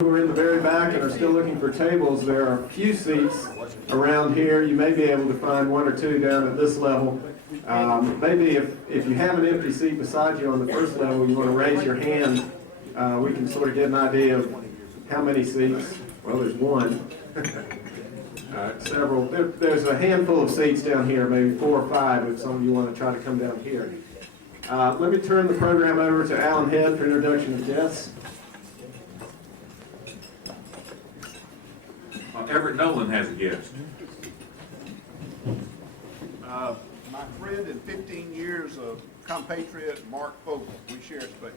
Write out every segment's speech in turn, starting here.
Who are in the very back and are still looking for tables, there are a few seats around here. You may be able to find one or two down at this level. Maybe if you have an empty seat beside you on the first level, you want to raise your hand. We can sort of get an idea of how many seats. Well, there's one. Several. There's a handful of seats down here, maybe 4 or 5 if some of you want to try to come down here. Let me turn the program over to Alan Head for introduction of guests. Everett Nolan has a guest. My friend and 15 years of compatriot, Mark Poole. We share space.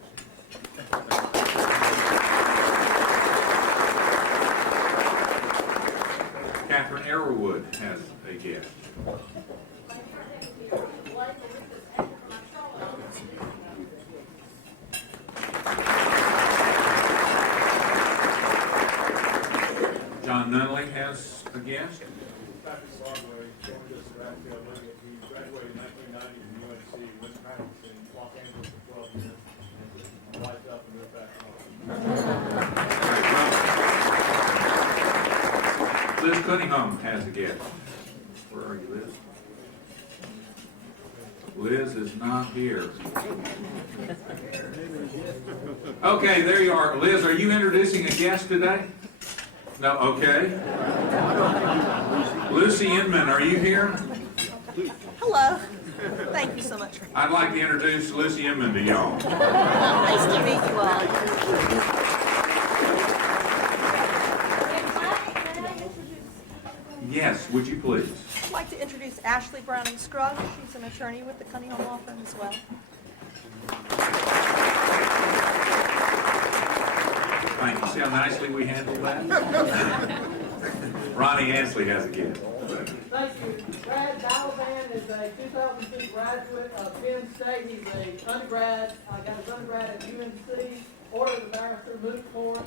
Catherine Arrowwood has a guest. John Nunley has a guest. Patrick Broadway joined us at Rackdale Leggett. He graduated in 1990 from UNC, went to practice in Los Angeles for 12 years, and just lights up and moved back home. Liz Cunningham has a guest. Where are you, Liz? Liz is not here. Okay, there you are. Liz, are you introducing a guest today? No, okay. Lucy Inman, are you here? Hello. Thank you so much for I'd like to introduce Lucy Inman to y'all. Nice to meet you all. Yes, would you please? I'd like to introduce Ashley Browning Scruggs. She's an attorney with the Cunningham Law Firm as well. Thank you. See how nicely we handled that? Ronnie Ansley has a gift. Thank you. Brad Balaban is a 2002 graduate of Penn State. He's a undergrad, got his undergrad at UNC, ordered a barrister, moved court,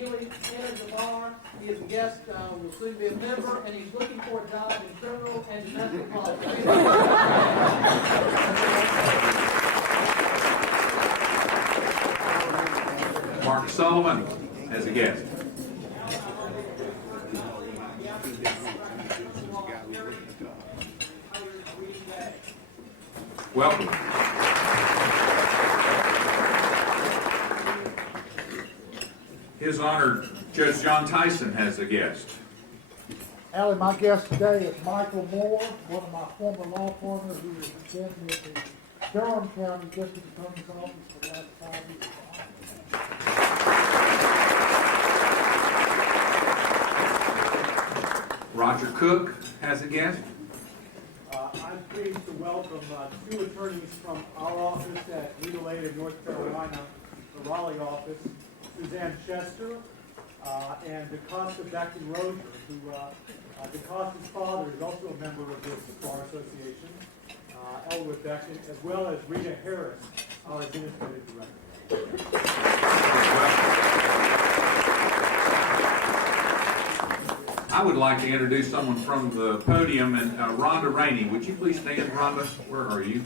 newly entered the bar. He is a guest, will soon be a member, and he's looking for a job in criminal and domestic law. Mark Sullivan has a guest. Welcome. His Honor, Judge John Tyson has a guest. Allie, my guest today is Michael Moore, one of my former law partners who has been with the Durham County District Attorney's Office for the last 5 years. Roger Cook has a guest. I'm pleased to welcome 2 attorneys from our office at Legal Aid of North Carolina, the Raleigh office, Suzanne Chester and DeCosta Beckton Rozier, who DeCosta's father is also a member of this bar association, Elwood Beckton, as well as Rita Harris, our administrative director. I would like to introduce someone from the podium, and Rhonda Rainey. Would you please stand, Rhonda? Where are you?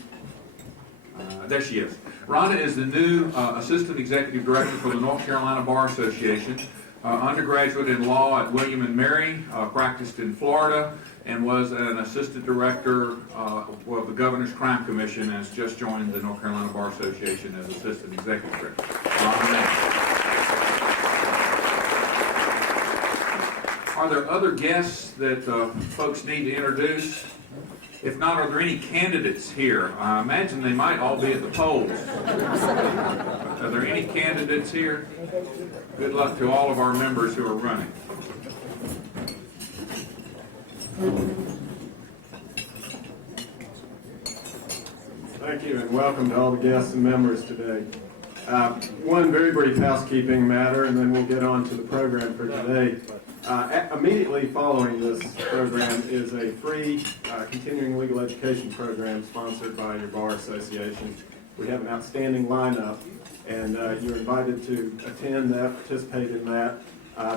There she is. Rhonda is the new Assistant Executive Director for the North Carolina Bar Association. Undergraduate in law at William & Mary, practiced in Florida, and was an Assistant Director of the Governor's Crime Commission, and has just joined the North Carolina Bar Association as Assistant Executive Director. Rhonda. Are there other guests that folks need to introduce? If not, are there any candidates here? I imagine they might all be at the polls. Are there any candidates here? Good luck to all of our members who are running. Thank you, and welcome to all the guests and members today. One very brief housekeeping matter, and then we'll get on to the program for today. Immediately following this program is a free continuing legal education program sponsored by your bar association. We have an outstanding lineup, and you're invited to attend that, participate in that.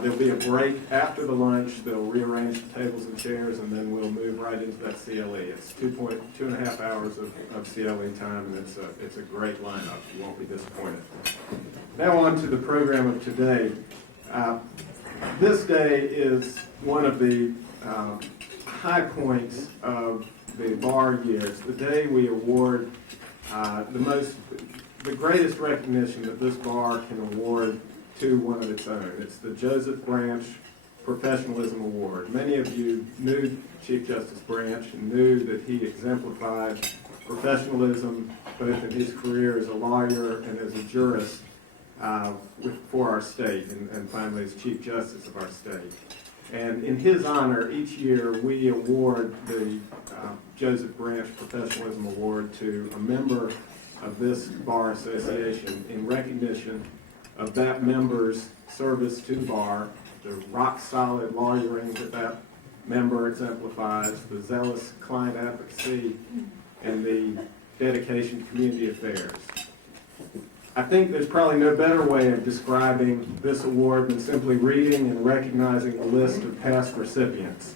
There'll be a break after the lunch. They'll rearrange the tables and chairs, and then we'll move right into that CLE. It's 2.5 hours of CLE time, and it's a great lineup. You won't be disappointed. Now on to the program of today. This day is one of the high points of the bar years. The day we award the greatest recognition that this bar can award to one of its own. It's the Joseph Branch Professionalism Award. Many of you knew Chief Justice Branch and knew that he exemplified professionalism both in his career as a lawyer and as a jurist for our state, and finally as Chief Justice of our state. And in his honor, each year we award the Joseph Branch Professionalism Award to a member of this bar association in recognition of that member's service to the bar, the rock-solid lawyering that that member exemplifies, the zealous client advocacy, and the dedication to community affairs. I think there's probably no better way of describing this award than simply reading and recognizing the list of past recipients.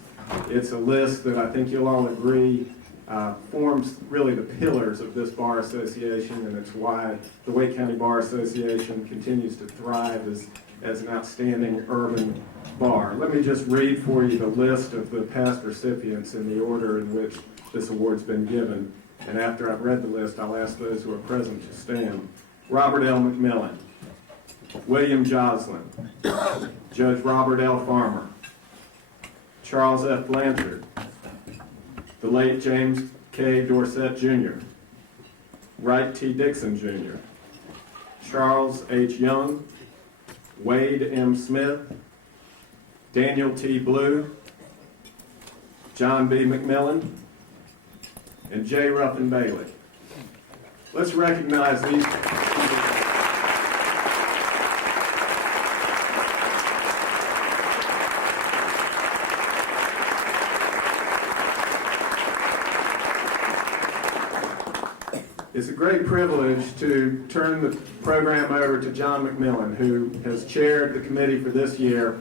It's a list that I think you'll all agree forms really the pillars of this bar association, and it's why the Wake County Bar Association continues to thrive as an outstanding urban bar. Let me just read for you the list of the past recipients in the order in which this award's been given, and after I've read the list, I'll ask those who are present to stand. Robert L. McMillan, William Joslin, Judge Robert L. Farmer, Charles F. Blanchard, the late James K. Dorsett Jr., Wright T. Dixon Jr., Charles H. Young, Wade M. Smith, Daniel T. Blue, John B. McMillan, and J. Ruffin Bailey. Let's recognize these people. It's a great privilege to turn the program over to John McMillan, who has chaired the committee for this year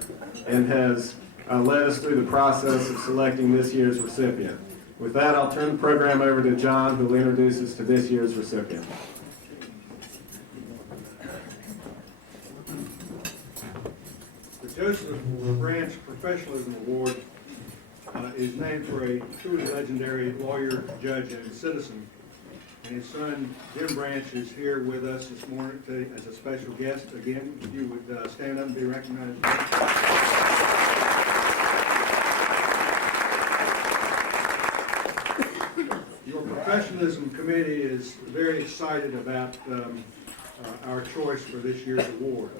and has led us through the process of selecting this year's recipient. With that, I'll turn the program over to John, who will introduce us to this year's recipient. The Joseph Branch Professionalism Award is named for a truly legendary lawyer, judge, and citizen. And his son, Jim Branch, is here with us this morning as a special guest. Again, if you would stand up and be recognized. Your Professionalism Committee is very excited about our choice for this year's award.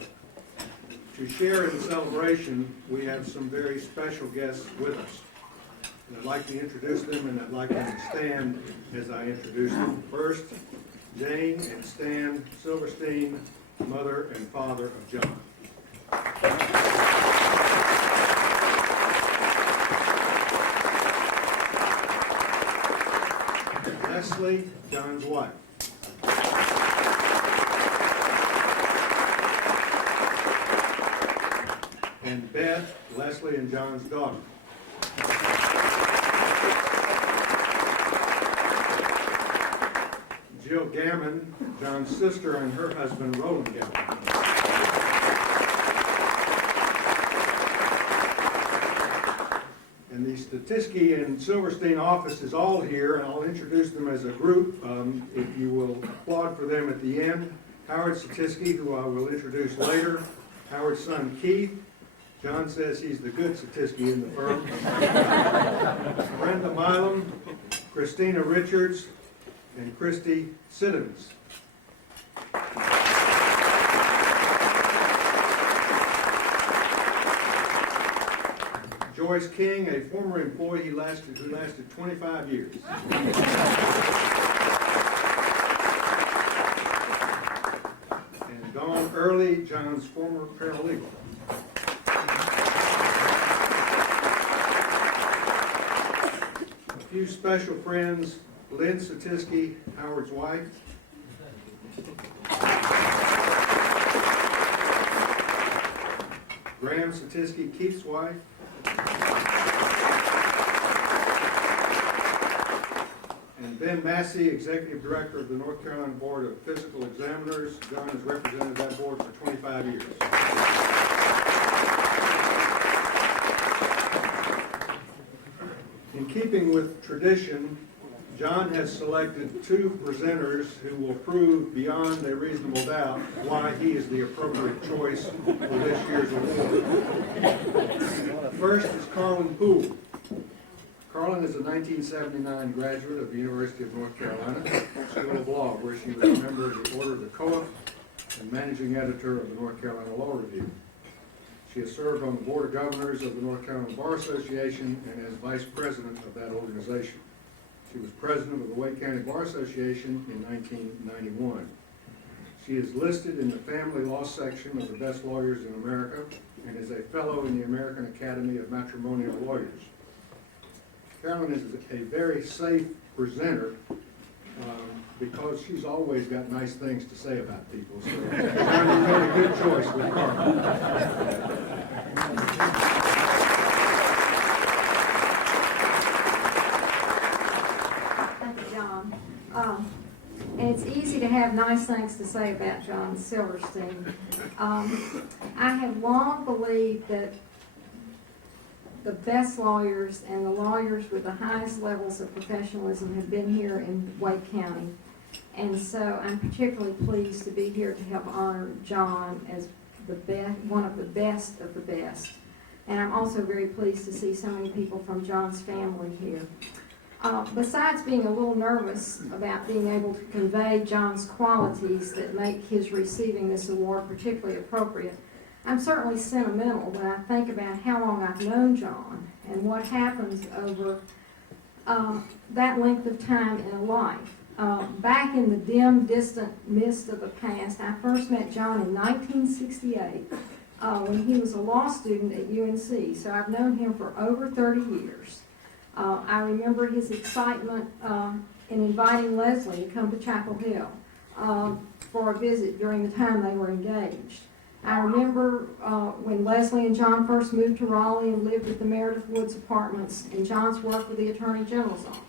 To share in the celebration, we have some very special guests with us. And I'd like to introduce them, and I'd like them to stand as I introduce them. First, Jane and Stan Silverstein, mother and father of John. Leslie, John's wife. And Beth, Leslie and John's daughter. Jill Gammon, John's sister, and her husband, Roland Gammon. And the Satisky and Silverstein office is all here, and I'll introduce them as a group. If you will applaud for them at the end. Howard Satisky, who I will introduce later. Howard's son, Keith. John says he's the good Satisky in the firm. Brenda Milam, Christina Richards, and Christy Siddons. Joyce King, a former employee who lasted 25 years. And Dawn Early, John's former paralegal. A few special friends, Lynn Satisky, Howard's wife. Graham Satisky, Keith's wife. And Ben Massey, Executive Director of the North Carolina Board of Physical Examiners. John has represented that board for 25 years. keeping with tradition, John has selected two presenters who will prove beyond a reasonable doubt why he is the appropriate choice for this year's award. First is Carlyn Poole. Carlyn is a 1979 graduate of the University of North Carolina School of Law, where she was a member of the Order of the Coa and managing editor of the North Carolina Law Review. She has served on the Board of Governors of the North Carolina Bar Association and as vice president of that organization. She was president of the Wake County Bar Association in 1991. She is listed in the Family Law section of the Best Lawyers in America and is a fellow in the American Academy of Matrimonial Lawyers. Carolyn is a very safe presenter because she's always got nice things to say about people. So you made a good choice with Carlyn. Thank you, John. And it's easy to have nice things to say about John Silverstein. I have long believed that the best lawyers and the lawyers with the highest levels of professionalism have been here in Wake County. And so I'm particularly pleased to be here to help honor John as one of the best of the best. And I'm also very pleased to see so many people from John's family here. Besides being a little nervous about being able to convey John's qualities that make his receiving this award particularly appropriate, I'm certainly sentimental when I think about how long I've known John and what happens over that length of time in a life. Back in the dim, distant mist of the past, I first met John in 1968 when he was a law student at UNC, so I've known him for over 30 years. I remember his excitement in inviting Leslie to come to Chapel Hill for a visit during the time they were engaged. I remember when Leslie and John first moved to Raleigh and lived at the Meredith Woods Apartments, and John's work with the Attorney General's office.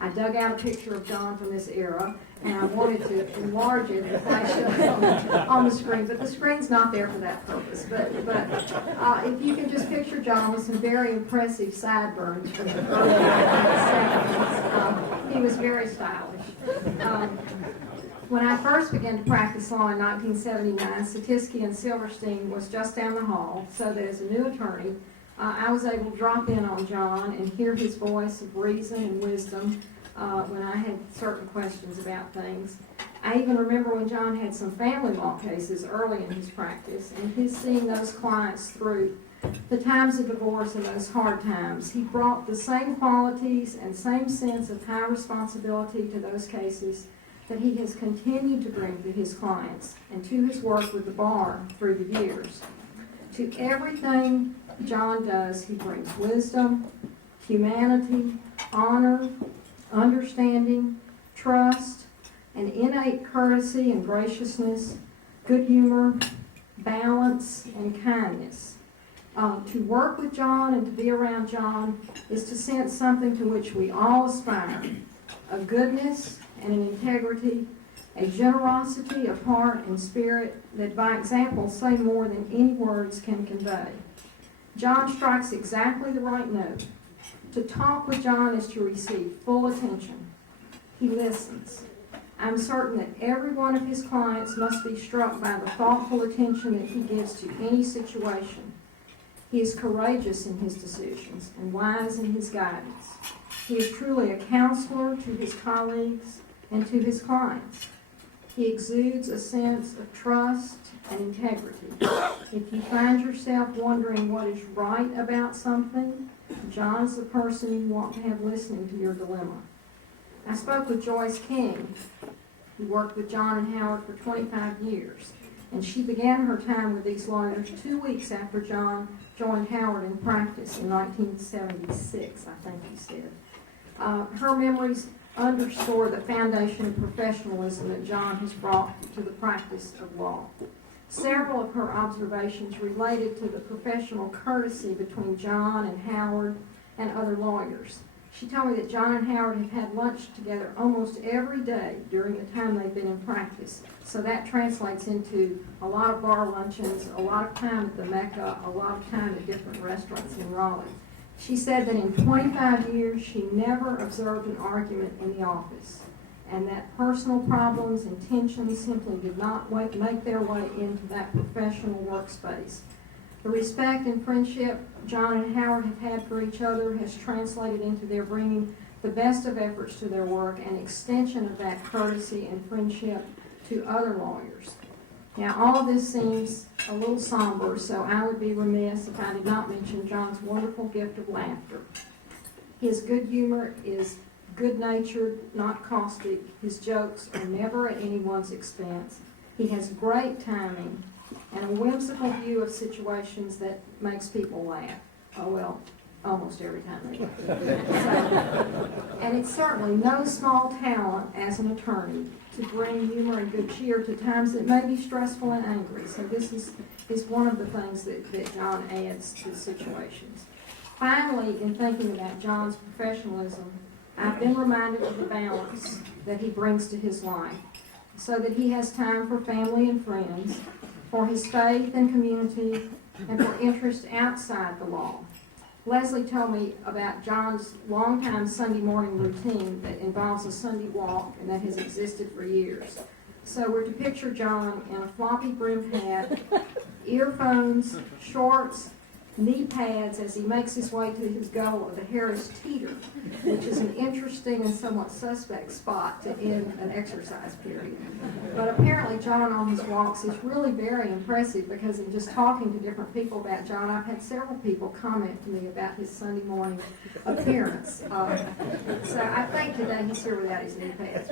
I dug out a picture of John from this era, and I wanted to enlarge it and flash it on the screen, but the screen's not there for that purpose. But if you can just picture John with some very impressive sideburns from the early 1970s, he was very stylish. When I first began to practice law in 1979, Satisky and Silverstein was just down the hall, so that as a new attorney, I was able to drop in on John and hear his voice of reason and wisdom when I had certain questions about things. I even remember when John had some family law cases early in his practice, and his seeing those clients through the times of divorce and those hard times. He brought the same qualities and same sense of high responsibility to those cases that he has continued to bring to his clients and to his work with the bar through the years. To everything John does, he brings wisdom, humanity, honor, understanding, trust, an innate courtesy and graciousness, good humor, balance, and kindness. To work with John and to be around John is to sense something to which we all aspire, a goodness and an integrity, a generosity of heart and spirit that by example say more than any words can convey. John strikes exactly the right note. To talk with John is to receive full attention. He listens. I'm certain that every one of his clients must be struck by the thoughtful attention that he gives to any situation. He is courageous in his decisions and wise in his guidance. He is truly a counselor to his colleagues and to his clients. He exudes a sense of trust and integrity. If you find yourself wondering what is right about something, John's the person you want to have listening to your dilemma. I spoke with Joyce King, who worked with John and Howard for 25 years, and she began her time with these lawyers 2 weeks after John joined Howard in practice in 1976, I think he said. Her memories underscore the foundation of professionalism that John has brought to the practice of law. Several of her observations related to the professional courtesy between John and Howard and other lawyers. She told me that John and Howard have had lunch together almost every day during the time they've been in practice. So that translates into a lot of bar luncheons, a lot of time at the Mecca, a lot of time at different restaurants in Raleigh. She said that in 25 years, she never observed an argument in the office, and that personal problems and tensions simply did not make their way into that professional workspace. The respect and friendship John and Howard have had for each other has translated into their bringing the best of efforts to their work and extension of that courtesy and friendship to other lawyers. Now, all of this seems a little somber, so I would be remiss if I did not mention John's wonderful gift of laughter. His good humor is good-natured, not caustic. His jokes are never at anyone's expense. He has great timing and a whimsical view of situations that makes people laugh. Oh, well, almost every time they laugh. And it's certainly no small talent as an attorney to bring humor and good cheer to times that may be stressful and angry. So this is one of the things that John adds to situations. Finally, in thinking about John's professionalism, I've been reminded of the balance that he brings to his life, so that he has time for family and friends, for his faith and community, and for interests outside the law. Leslie told me about John's longtime Sunday morning routine that involves a Sunday walk and that has existed for years. So we're to picture John in a floppy brimmed hat, earphones, shorts, knee pads as he makes his way to his goal of the Harris Teeter, which is an interesting and somewhat suspect spot to end an exercise period. But apparently John on his walks is really very impressive, because in just talking to different people about John, I've had several people comment to me about his Sunday morning appearance. So I think today he's here without his knee pads.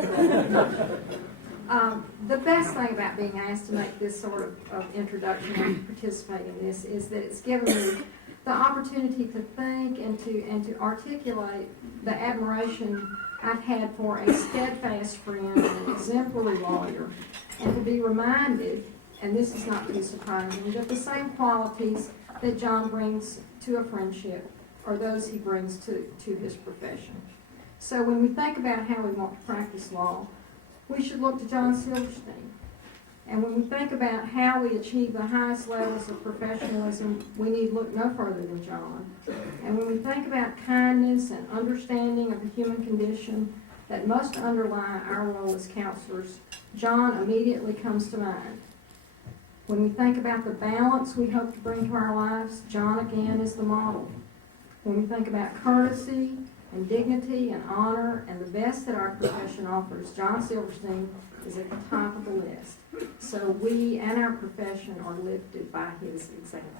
The best thing about being asked to make this sort of introduction and participate in this is that it's given me the opportunity to think and to articulate the admiration I've had for a steadfast friend and an exemplary lawyer, and to be reminded, and this is not too surprising, that the same qualities that John brings to a friendship are those he brings to his profession. So when we think about how we want to practice law, we should look to John Silverstein. And when we think about how we achieve the highest levels of professionalism, we need look no further than John. And when we think about kindness and understanding of the human condition that must underlie our role as counselors, John immediately comes to mind. When we think about the balance we hope to bring to our lives, John again is the model. When we think about courtesy and dignity and honor and the best that our profession offers, John Silverstein is at the top of the list. So we and our profession are lifted by his example.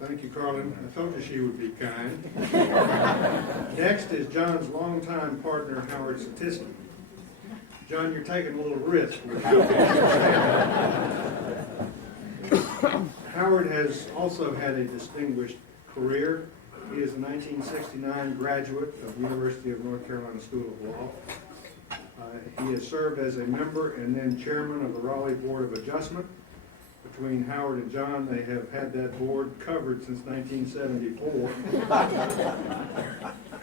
Thank you, Carlyn. I told you she would be kind. Next is John's longtime partner, Howard Satisky. John, you're taking a little risk with Howard has also had a distinguished career. He is a 1969 graduate of the University of North Carolina School of Law. He has served as a member and then chairman of the Raleigh Board of Adjustment. Between Howard and John, they have had that board covered since 1974.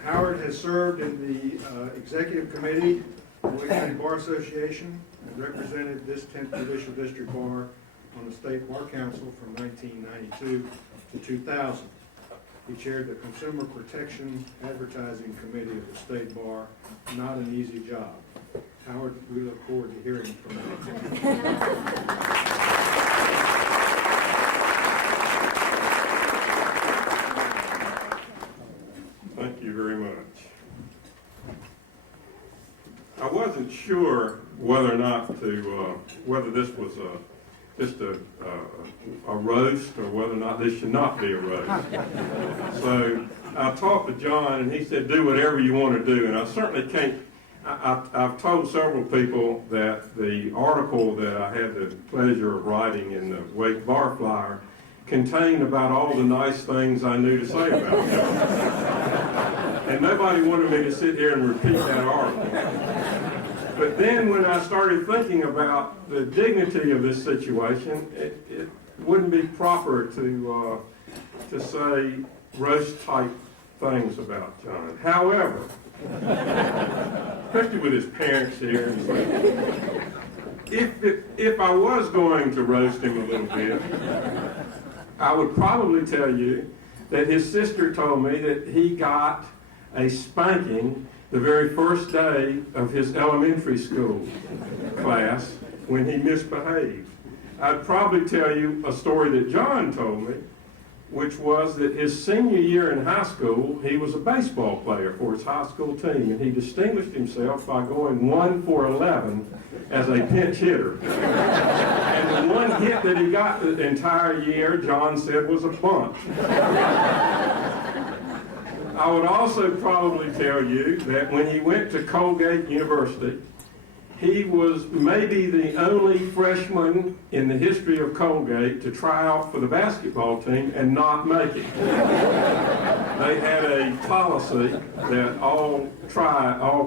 Howard has served in the executive committee of the Wake County Bar Association and represented this 10th Judicial District Bar on the State Bar Council from 1992 to 2000. He chaired the Consumer Protection Advertising Committee of the State Bar. Not an easy job. Howard, we look forward to hearing from you. Thank you very much. I wasn't sure whether or not to, whether this was just a roast or whether or not this should not be a roast. So I talked to John and he said, do whatever you want to do. And I certainly can't, I've told several people that the article that I had the pleasure of writing in the Wake Bar Flyer contained about all the nice things I knew to say about John. And nobody wanted me to sit here and repeat that article. But then when I started thinking about the dignity of this situation, it wouldn't be proper to say roast type things about John. However, especially with his parents here, if I was going to roast him a little bit, I would probably tell you that his sister told me that he got a spanking the very first day of his elementary school class when he misbehaved. I'd probably tell you a story that John told me, which was that his senior year in high school, he was a baseball player for his high school team, and he distinguished himself by going 1 for 11 as a pinch hitter. And the one hit that he got the entire year, John said, was a bunt. I would also probably tell you that when he went to Colgate University, he was maybe the only freshman in the history of Colgate to try out for the basketball team and not make it. They had a policy that all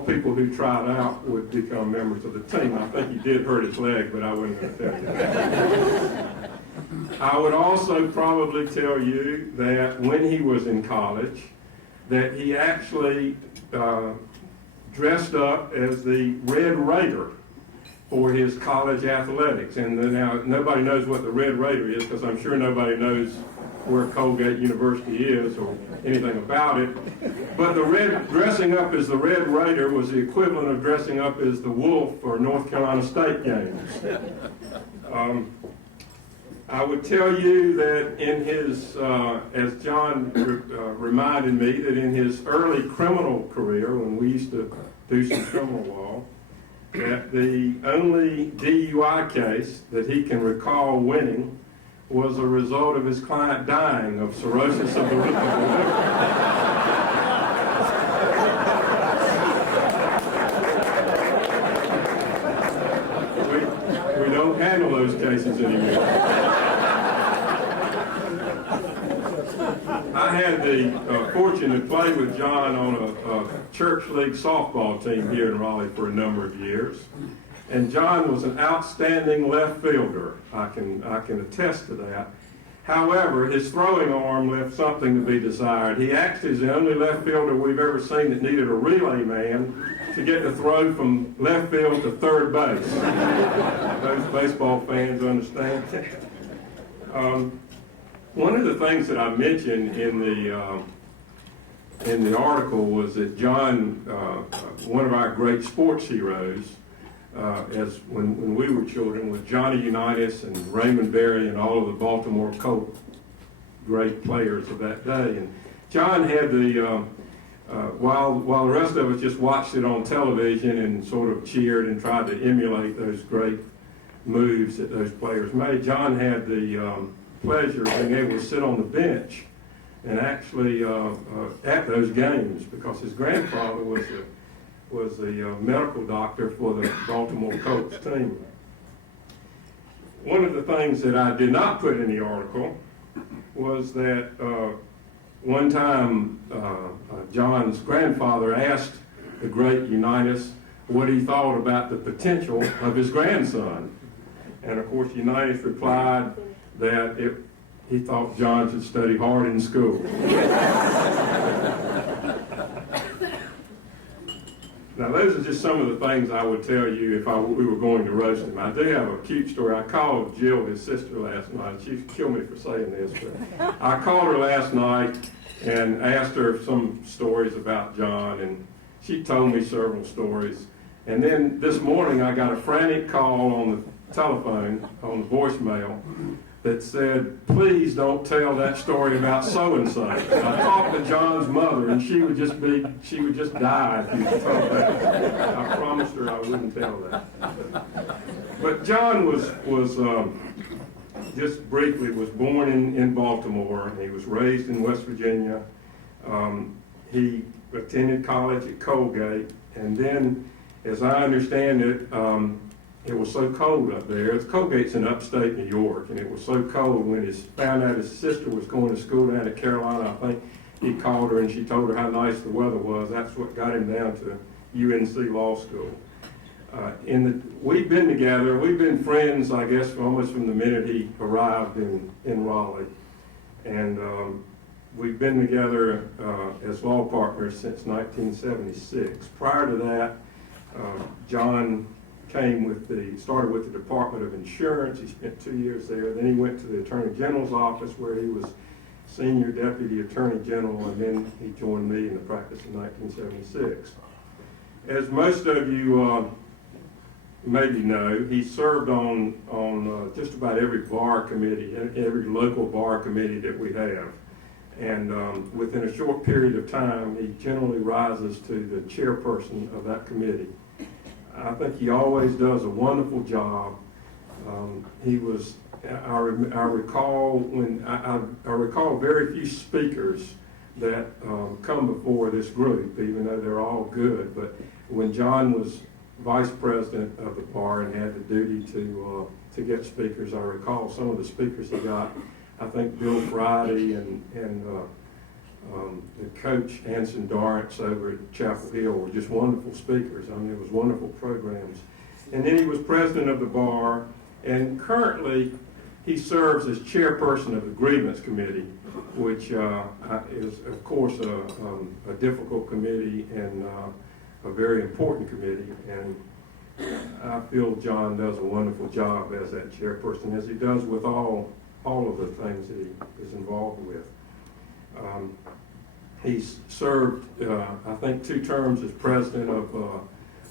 people who tried out would become members of the team. I think he did hurt his leg, but I wasn't going to tell you that. I would also probably tell you that when he was in college, that he actually dressed up as the Red Raider for his college athletics. And now nobody knows what the Red Raider is, because I'm sure nobody knows where Colgate University is or anything about it. But dressing up as the Red Raider was the equivalent of dressing up as the Wolf for North Carolina State games. I would tell you that in his, as John reminded me, that in his early criminal career, when we used to do some criminal law, that the only DUI case that he can recall winning was a result of his client dying of cirrhosis of the liver. We don't handle those cases anymore. I had the fortune to play with John on a church league softball team here in Raleigh for a number of years. And John was an outstanding left fielder. I can attest to that. However, his throwing arm left something to be desired. He actually is the only left fielder we've ever seen that needed a relay man to get the throw from left field to third base. Those baseball fans understand. One of the things that I mentioned in the article was that John, one of our great sports heroes, as when we were children, was Johnny Unitas and Raymond Berry and all of the Baltimore Colt great players of that day. And John had while the rest of us just watched it on television and sort of cheered and tried to emulate those great moves that those players made, John had the pleasure of being able to sit on the bench and actually at those games, because his grandfather was the medical doctor for the Baltimore Colts team. One of the things that I did not put in the article was that one time John's grandfather asked the great Unitas what he thought about the potential of his grandson. And of course Unitas replied that he thought John should study hard in school. Now, those are just some of the things I would tell you if we were going to roast him. I do have a cute story. I called Jill, his sister, last night. She'd kill me for saying this, but I called her last night and asked her some stories about John, and she told me several stories. And then this morning, I got a frantic call on the telephone, on the voicemail, that said, please don't tell that story about so-and-so. I talked to John's mother, and she would just die if you told that. I promised her I wouldn't tell that. But John was just briefly, was born in Baltimore, and he was raised in West Virginia. He attended college at Colgate, and then, as I understand it, it was so cold up there. Colgate's in upstate New York, and it was so cold when he found out his sister was going to school down at Carolina. I think he called her and she told her how nice the weather was. That's what got him down to UNC Law School. We've been together. We've been friends, I guess, almost from the minute he arrived in Raleigh. And we've been together as law partners since 1976. Prior to that, John started with the Department of Insurance. He spent 2 years there. Then he went to the Attorney General's office where he was Senior Deputy Attorney General, and then he joined me in the practice in 1976. As most of you maybe know, he served on just about every bar committee, every local bar committee that we have. And within a short period of time, he generally rises to the chairperson of that committee. I think he always does a wonderful job. I recall very few speakers that come before this group, even though they're all good. But when John was vice president of the bar and had the duty to get speakers, I recall some of the speakers he got. I think Bill Friday and the coach Anson Dorrance over at Chapel Hill were just wonderful speakers. I mean, it was wonderful programs. And then he was president of the bar, and currently he serves as chairperson of the grievance committee, which is, of course, a difficult committee and a very important committee. And I feel John does a wonderful job as that chairperson, as he does with all of the things that he is involved with. He's served, I think, 2 terms as president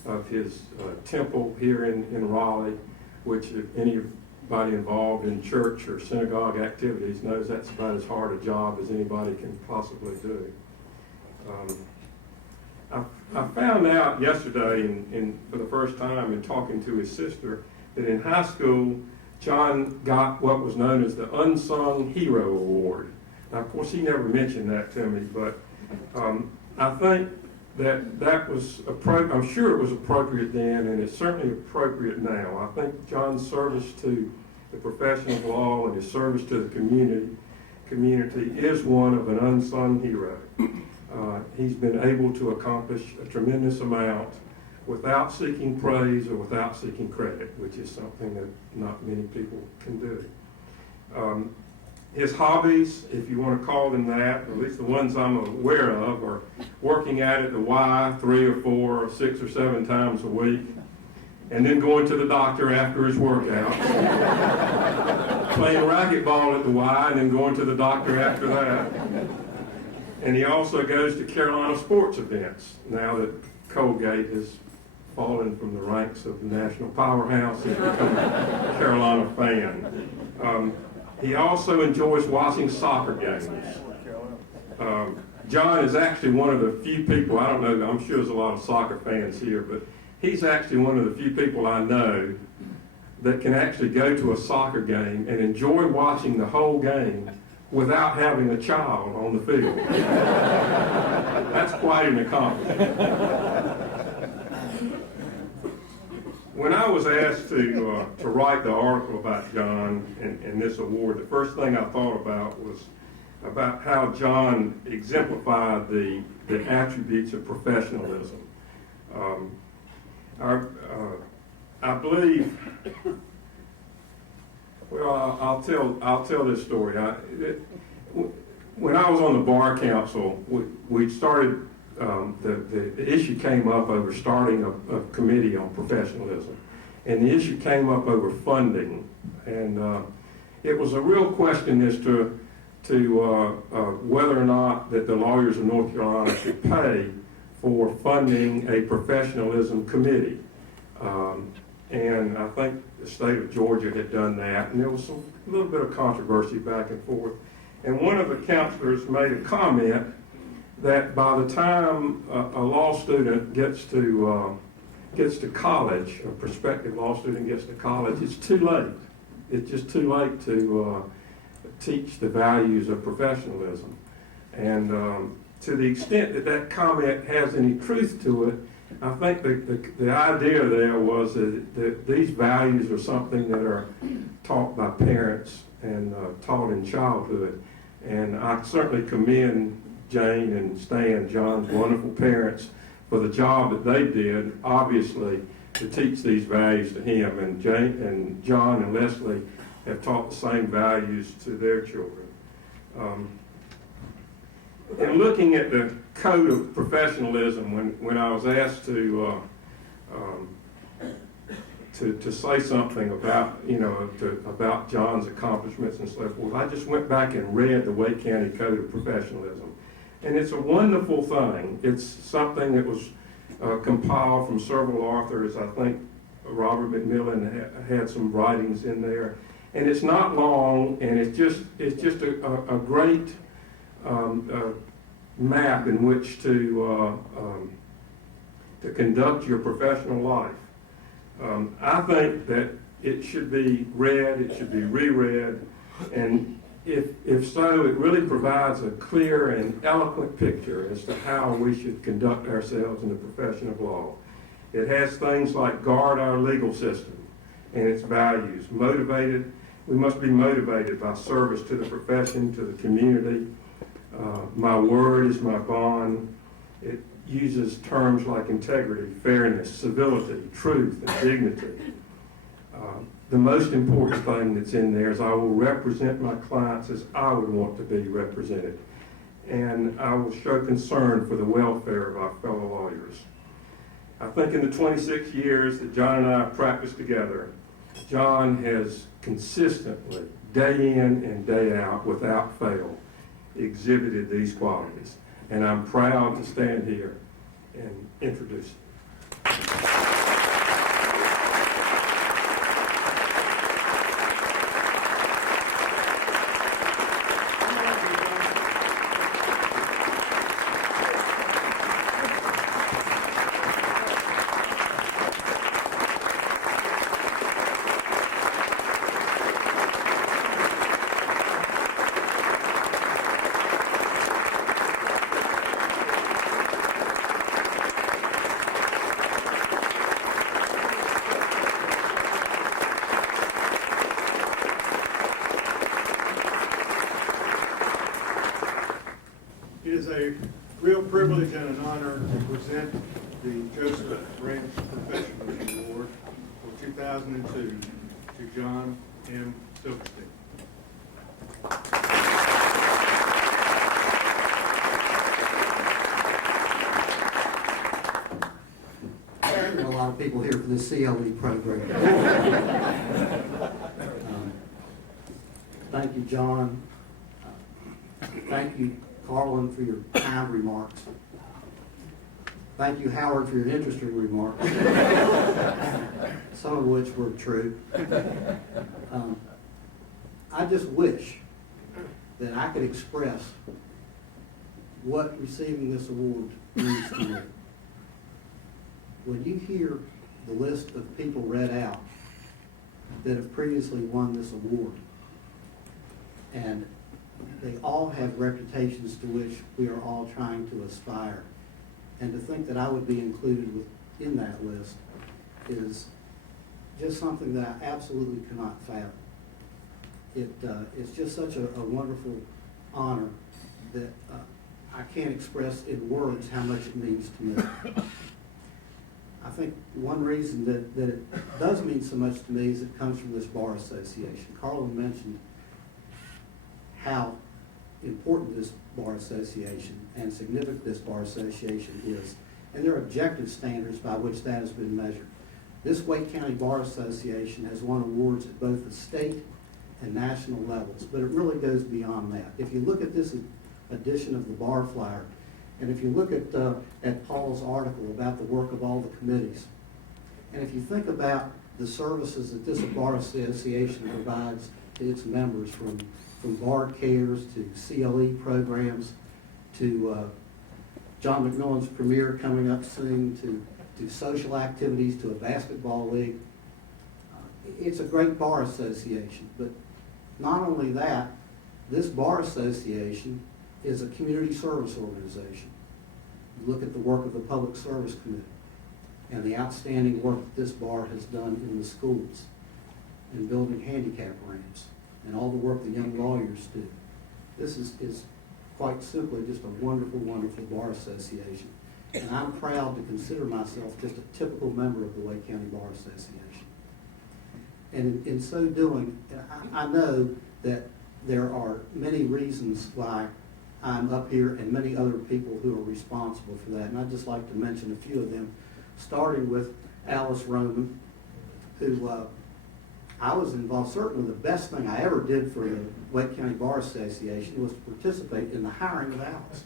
of his temple here in Raleigh, which if anybody involved in church or synagogue activities knows that's about as hard a job as anybody can possibly do. I found out yesterday, for the first time in talking to his sister, that in high school, John got what was known as the Unsung Hero Award. Now, of course, he never mentioned that to me, but I think that was I'm sure it was appropriate then, and it's certainly appropriate now. I think John's service to the profession of law and his service to the community is one of an unsung hero. He's been able to accomplish a tremendous amount without seeking praise or without seeking credit, which is something that not many people can do. His hobbies, if you want to call them that, or at least the ones I'm aware of, are working out at the Y 3 or 4 or 6 or 7 times a week, and then going to the doctor after his workout, playing racquetball at the Y, and then going to the doctor after that. And he also goes to Carolina sports events, now that Colgate has fallen from the ranks of the national powerhouse and become a Carolina fan. He also enjoys watching soccer games. John is actually one of the few people, I don't know, I'm sure there's a lot of soccer fans here, but he's actually one of the few people I know that can actually go to a soccer game and enjoy watching the whole game without having a child on the field. That's quite an accomplishment. When I was asked to write the article about John and this award, the first thing I thought about was about how John exemplified the attributes of professionalism. I believe, well, I'll tell this story. When I was on the bar council, we started. The issue came up over starting a committee on professionalism, and the issue came up over funding, and it was a real question as to whether or not that the lawyers of North Carolina should pay for funding a professionalism committee, and I think the state of Georgia had done that, and there was a little bit of controversy back and forth, and one of the counselors made a comment that by the time a law student gets to college, a prospective law student gets to college, it's too late. It's just too late to teach the values of professionalism. And to the extent that that comment has any truth to it, I think the idea there was that these values are something that are taught by parents and taught in childhood. And I certainly commend Jane and Stan, John's wonderful parents, for the job that they did, obviously, to teach these values to him. And Jane and John and Leslie have taught the same values to their children. in looking at the code of professionalism, when I was asked to say something about, about John's accomplishments and so forth, I just went back and read the Wake County Code of Professionalism. And it's a wonderful thing. It's something that was compiled from several authors. I think Robert McMillan had some writings in there. And it's not long, and it's just a great map in which to conduct your professional life. I think that it should be read, it should be reread, and if so, it really provides a clear and eloquent picture as to how we should conduct ourselves in the profession of law. It has things like guard our legal system and its values. We must be motivated by service to the profession, to the community. My word is my bond. It uses terms like integrity, fairness, civility, truth, and dignity. The most important thing that's in there is I will represent my clients as I would want to be represented. And I will show concern for the welfare of our fellow lawyers. I think in the 26 years that John and I have practiced together, John has consistently, day in and day out, without fail, exhibited these qualities. And I'm proud to stand here and introduce him. It is a real privilege and an honor to present the Joseph Branch Professionalism Award for 2002 to John M. Silverstein. There are a lot of people here for the CLE program. Thank you, John. Thank you, Carlyn, for your kind remarks. Thank you, Howard, for your interesting remarks, some of which were true. I just wish that I could express what receiving this award means to me. When you hear the list of people read out that have previously won this award, and they all have reputations to which we are all trying to aspire, and to think that I would be included in that list is just something that I absolutely cannot fathom. It's just such a wonderful honor that I can't express in words how much it means to me. I think one reason that it does mean so much to me is it comes from this Bar Association. Carlyn mentioned how important this Bar Association and significant this Bar Association is, and there are objective standards by which that has been measured. This Wake County Bar Association has won awards at both the state and national levels, but it really goes beyond that. If you look at this edition of the Bar Flyer, and if you look at Paul's article about the work of all the committees, and if you think about the services that this Bar Association provides to its members, from bar cares to CLE programs to John McMillan's premiere coming up soon, to social activities, to a basketball league. It's a great bar association, but not only that, this bar association is a community service organization. You look at the work of the Public Service Committee and the outstanding work that this bar has done in the schools and building handicap ramps and all the work the young lawyers do. This is quite simply just a wonderful, wonderful bar association. And I'm proud to consider myself just a typical member of the Wake County Bar Association. And in so doing, I know that there are many reasons why I'm up here, and many other people who are responsible for that. And I'd just like to mention a few of them, starting with Alice Roman, who I was involved. Certainly the best thing I ever did for the Wake County Bar Association was to participate in the hiring of Alice.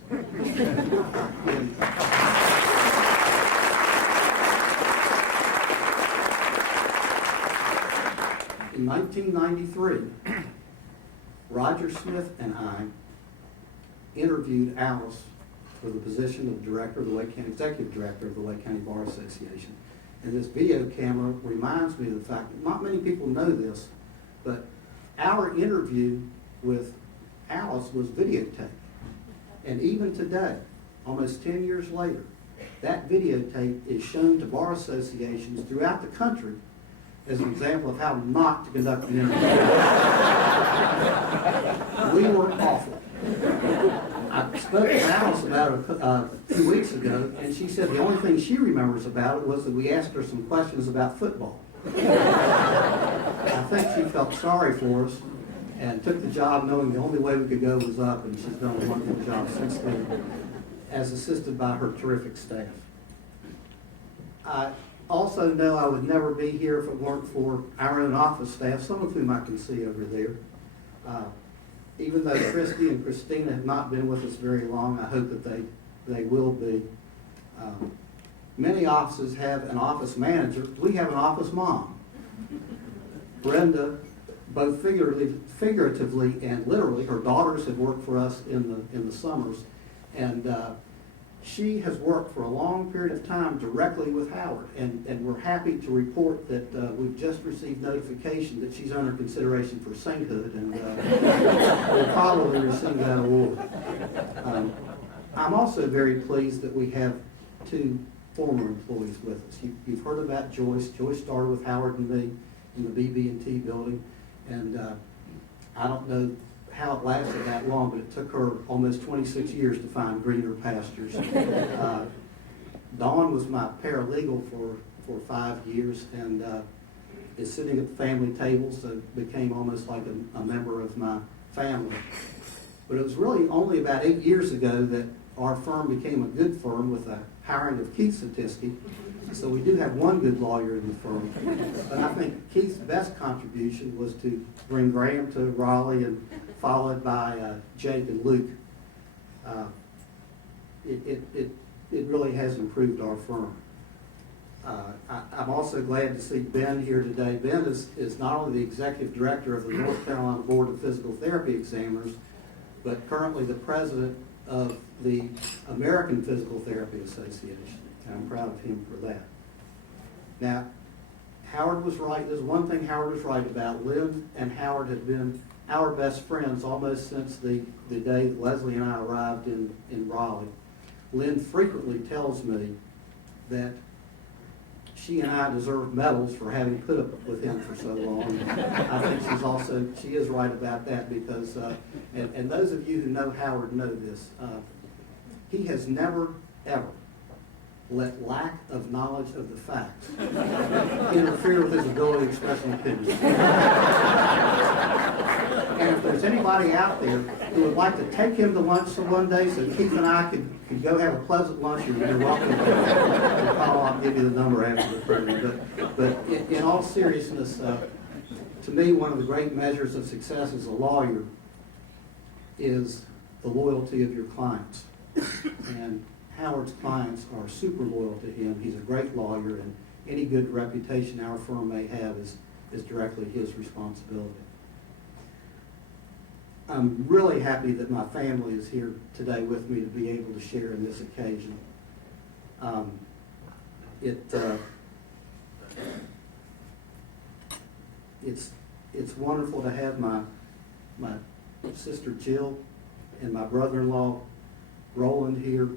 In 1993, Roger Smith and I interviewed Alice for the position of director of the Wake County, executive director of the Wake County Bar Association. And this video camera reminds me of the fact that not many people know this, but our interview with Alice was videotaped. And even today, almost 10 years later, that videotape is shown to bar associations throughout the country as an example of how not to conduct an interview. We were awful. I spoke to Alice about 2 weeks ago, and she said the only thing she remembers about it was that we asked her some questions about football. I think she felt sorry for us and took the job knowing the only way we could go was up, and she's done a wonderful job since then, as assisted by her terrific staff. I also know I would never be here if it weren't for our own office staff, some of whom I can see over there. Even though Christy and Christina have not been with us very long, I hope that they will be. Many offices have an office manager. We have an office mom. Brenda, both figuratively and literally, her daughters have worked for us in the summers, and she has worked for a long period of time directly with Howard, and we're happy to report that we've just received notification that she's under consideration for sainthood, and will probably receive that award. I'm also very pleased that we have two former employees with us. You've heard about Joyce. Joyce started with Howard and me in the BB&T building, and I don't know how it lasted that long, but it took her almost 26 years to find greener pastures. Dawn was my paralegal for 5 years, and is sitting at the family table, so became almost like a member of my family. But it was really only about 8 years ago that our firm became a good firm with the hiring of Keith Satisky. So we do have one good lawyer in the firm. But I think Keith's best contribution was to bring Graham to Raleigh, and followed by Jake and Luke. It really has improved our firm. I'm also glad to see Ben here today. Ben is not only the executive director of the North Carolina Board of Physical Therapy Examiners, but currently the president of the American Physical Therapy Association. And I'm proud of him for that. Now, Howard was right. There's one thing Howard was right about. Lynn and Howard have been our best friends almost since the day that Leslie and I arrived in Raleigh. Lynn frequently tells me that she and I deserve medals for having put up with him for so long. I think she is right about that, because, and those of you who know Howard know this, he has never, ever let lack of knowledge of the facts interfere with his ability to express an opinion. And if there's anybody out there who would like to take him to lunch one day so Keith and I could go have a pleasant lunch, you're welcome to call. I'll give you the number after the program. But in all seriousness, to me, one of the great measures of success as a lawyer is the loyalty of your clients. And Howard's clients are super loyal to him. He's a great lawyer, and any good reputation our firm may have is directly his responsibility. I'm really happy that my family is here today with me to be able to share in this occasion. It's wonderful to have my sister Jill and my brother-in-law Roland here.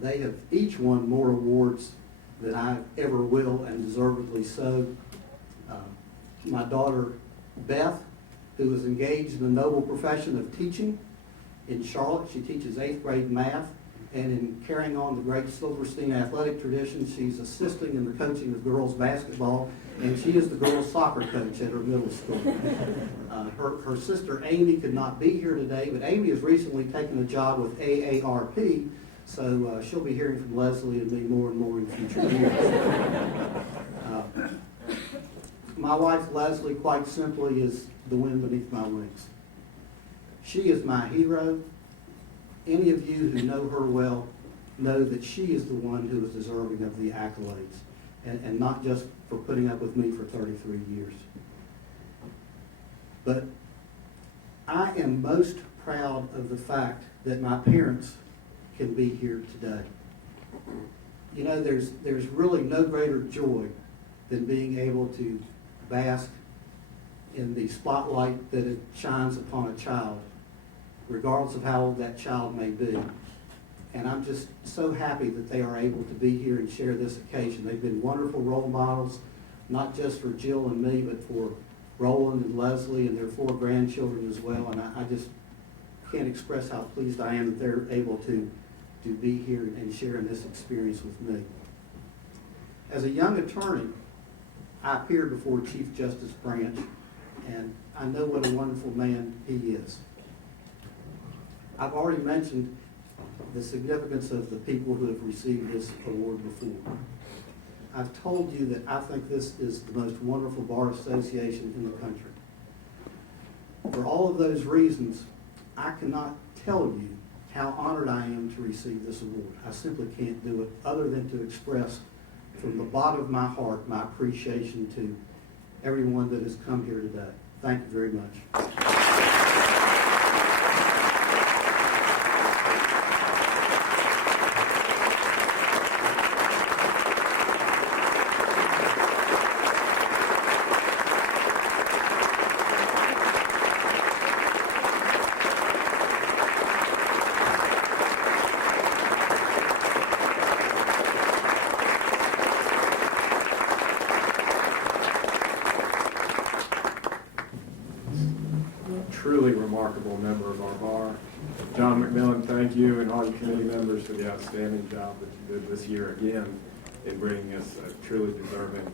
They have each won more awards than I ever will, and deservedly so. My daughter Beth, who is engaged in the noble profession of teaching in Charlotte. She teaches 8th grade math. And in carrying on the great Silverstein athletic tradition, she's assisting in the coaching of girls basketball, and she is the girls soccer coach at her middle school. Her sister Amy could not be here today, but Amy has recently taken a job with AARP, so she'll be hearing from Leslie and me more and more in future years. My wife Leslie, quite simply, is the wind beneath my wings. She is my hero. Any of you who know her well know that she is the one who is deserving of the accolades, and not just for putting up with me for 33 years. But I am most proud of the fact that my parents can be here today. You know, there's really no greater joy than being able to bask in the spotlight that it shines upon a child, regardless of how old that child may be. And I'm just so happy that they are able to be here and share this occasion. They've been wonderful role models, not just for Jill and me, but for Roland and Leslie and their 4 grandchildren as well. And I just can't express how pleased I am that they're able to be here and sharing this experience with me. As a young attorney, I appeared before Chief Justice Branch, and I know what a wonderful man he is. I've already mentioned the significance of the people who have received this award before. I've told you that I think this is the most wonderful bar association in the country. For all of those reasons, I cannot tell you how honored I am to receive this award. I simply can't do it other than to express from the bottom of my heart my appreciation to everyone that has come here today. Thank you very much. Truly remarkable member of our bar. John McMillan, thank you, and all your committee members for the outstanding job that you did this year again in bringing us a truly deserving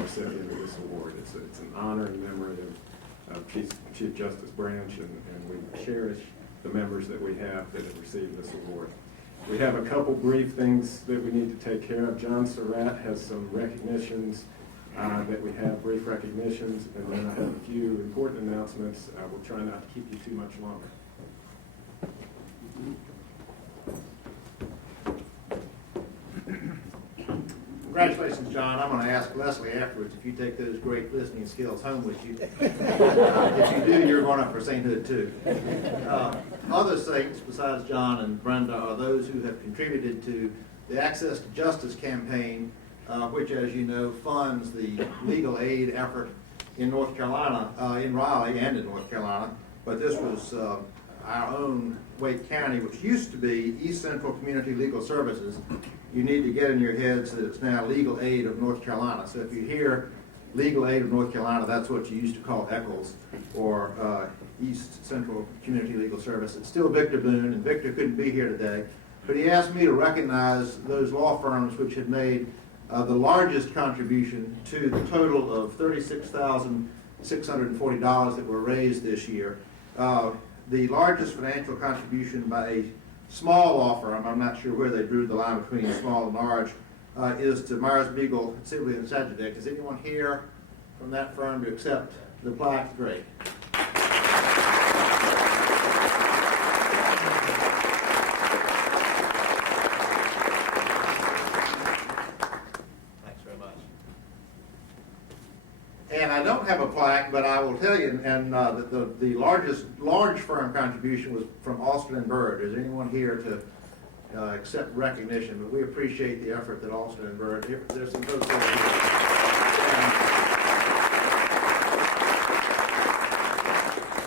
recipient of this award. It's an honor and memory of Chief Justice Branch, and we cherish the members that we have that have received this award. We have a couple brief things that we need to take care of. John Surratt has some recognitions that we have, brief recognitions, and then I have a few important announcements. We'll try not to keep you too much longer. Congratulations, John. I'm going to ask Leslie afterwards if you take those great listening skills home with you. If you do, you're going up for sainthood too. Other saints besides John and Brenda are those who have contributed to the Access to Justice campaign, which, as you know, funds the legal aid effort in North Carolina, in Raleigh and in North Carolina. But this was our own Wake County, which used to be East Central Community Legal Services. You need to get in your heads that it's now Legal Aid of North Carolina. So if you hear Legal Aid of North Carolina, that's what you used to call ECHLS, or East Central Community Legal Service. It's still Victor Boone, and Victor couldn't be here today. But he asked me to recognize those law firms which had made the largest contribution to the total of $36,640 that were raised this year. The largest financial contribution by a small law firm, I'm not sure where they drew the line between small and large, is to Myers Beagle, Sibley, and Sajadek. Is anyone here from that firm to accept the plaque? Great. And I don't have a plaque, but I will tell you, and the largest large firm contribution was from Alston and Bird. Is anyone here to accept recognition? But we appreciate the effort that Alston and Bird. There's some folks over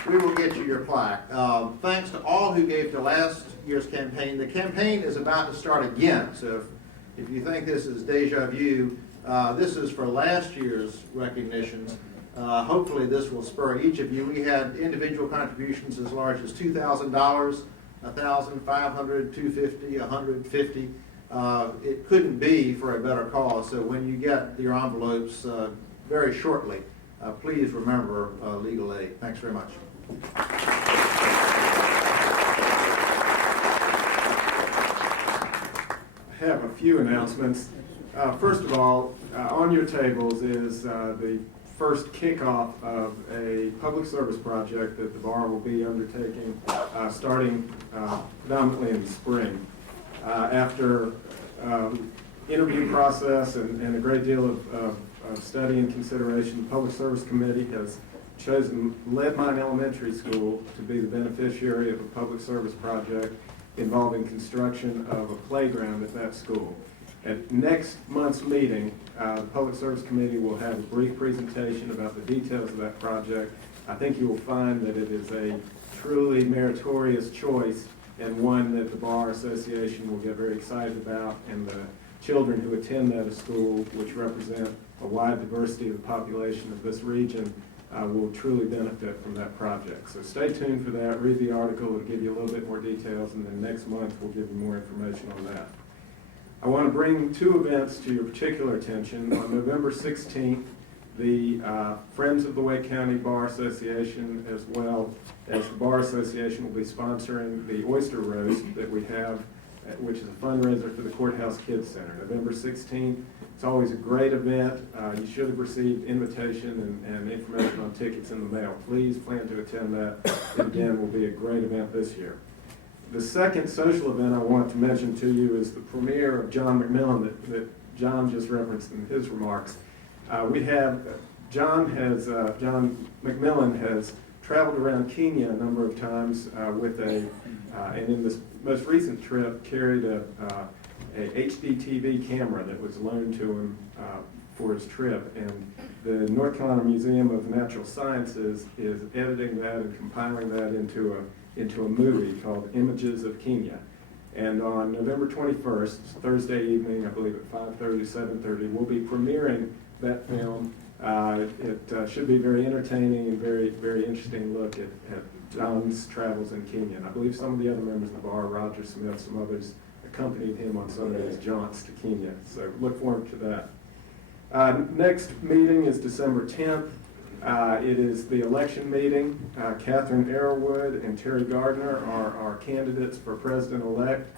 here. We will get you your plaque. Thanks to all who gave to last year's campaign. The campaign is about to start again, so if you think this is deja vu, this is for last year's recognitions. Hopefully this will spur each of you. We had individual contributions as large as $2,000, 1,000, 500, 250, 150. It couldn't be for a better cause. So when you get your envelopes very shortly, please remember legal aid. Thanks very much. I have a few announcements. First of all, on your tables is the first kickoff of a public service project that the bar will be undertaking starting predominantly in the spring. After interview process and a great deal of study and consideration, the Public Service Committee has chosen Leadmine Elementary School to be the beneficiary of a public service project involving construction of a playground at that school. At next month's meeting, the Public Service Committee will have a brief presentation about the details of that project. I think you will find that it is a truly meritorious choice and one that the Bar Association will get very excited about, and the children who attend that school, which represent a wide diversity of the population of this region, will truly benefit from that project. So stay tuned for that, read the article, it'll give you a little bit more details, and then next month we'll give you more information on that. I want to bring two events to your particular attention. On November 16th, the Friends of the Wake County Bar Association, as well as the Bar Association, will be sponsoring the Oyster Roast that we have, which is a fundraiser for the Courthouse Kids Center. November 16th, it's always a great event. You should have received invitation and information on tickets in the mail. Please plan to attend that. It again will be a great event this year. The second social event I want to mention to you is the premiere of John McMillan that John just referenced in his remarks. John McMillan has traveled around Kenya a number of times and in this most recent trip carried a HDTV camera that was loaned to him for his trip. And the North Carolina Museum of Natural Sciences is editing that and compiling that into a movie called Images of Kenya. And on November 21st, Thursday evening, I believe at 5:30, 7:30, we'll be premiering that film. It should be very entertaining and very, very interesting look at John's travels in Kenya. And I believe some of the other members of the bar, Roger Smith, some others, accompanied him on some of his jaunts to Kenya. So look forward to that. Next meeting is December 10th. It is the election meeting. Catherine Arrowwood and Terry Gardner are our candidates for president-elect.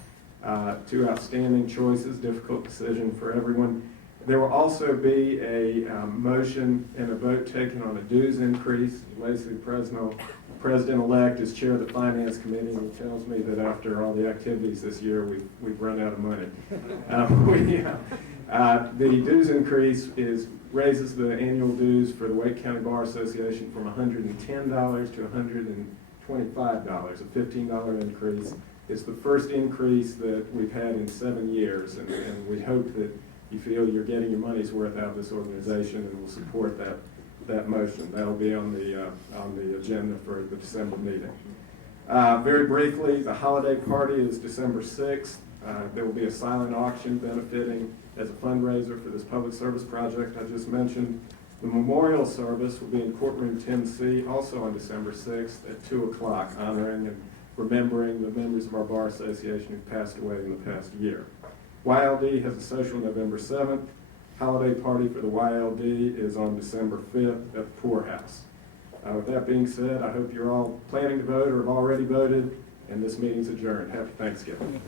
Two outstanding choices, difficult decision for everyone. There will also be a motion and a vote taken on a dues increase. Lacey Presnell, president-elect, is chair of the Finance Committee, and he tells me that after all the activities this year, we've run out of money. The dues increase raises the annual dues for the Wake County Bar Association from $110 to $125, a $15 increase. It's the first increase that we've had in 7 years, and we hope that you feel you're getting your money's worth out of this organization and will support that motion. That'll be on the agenda for the December meeting. Very briefly, the holiday party is December 6th. There will be a silent auction benefiting as a fundraiser for this public service project I just mentioned. The memorial service will be in courtroom 10C, also on December 6th at 2 o'clock, honoring and remembering the members of our Bar Association who passed away in the past year. YLD has a social November 7th. Holiday party for the YLD is on December 5th at the Poorhouse. With that being said, I hope you're all planning to vote or have already voted, and this meeting's adjourned. Happy Thanksgiving.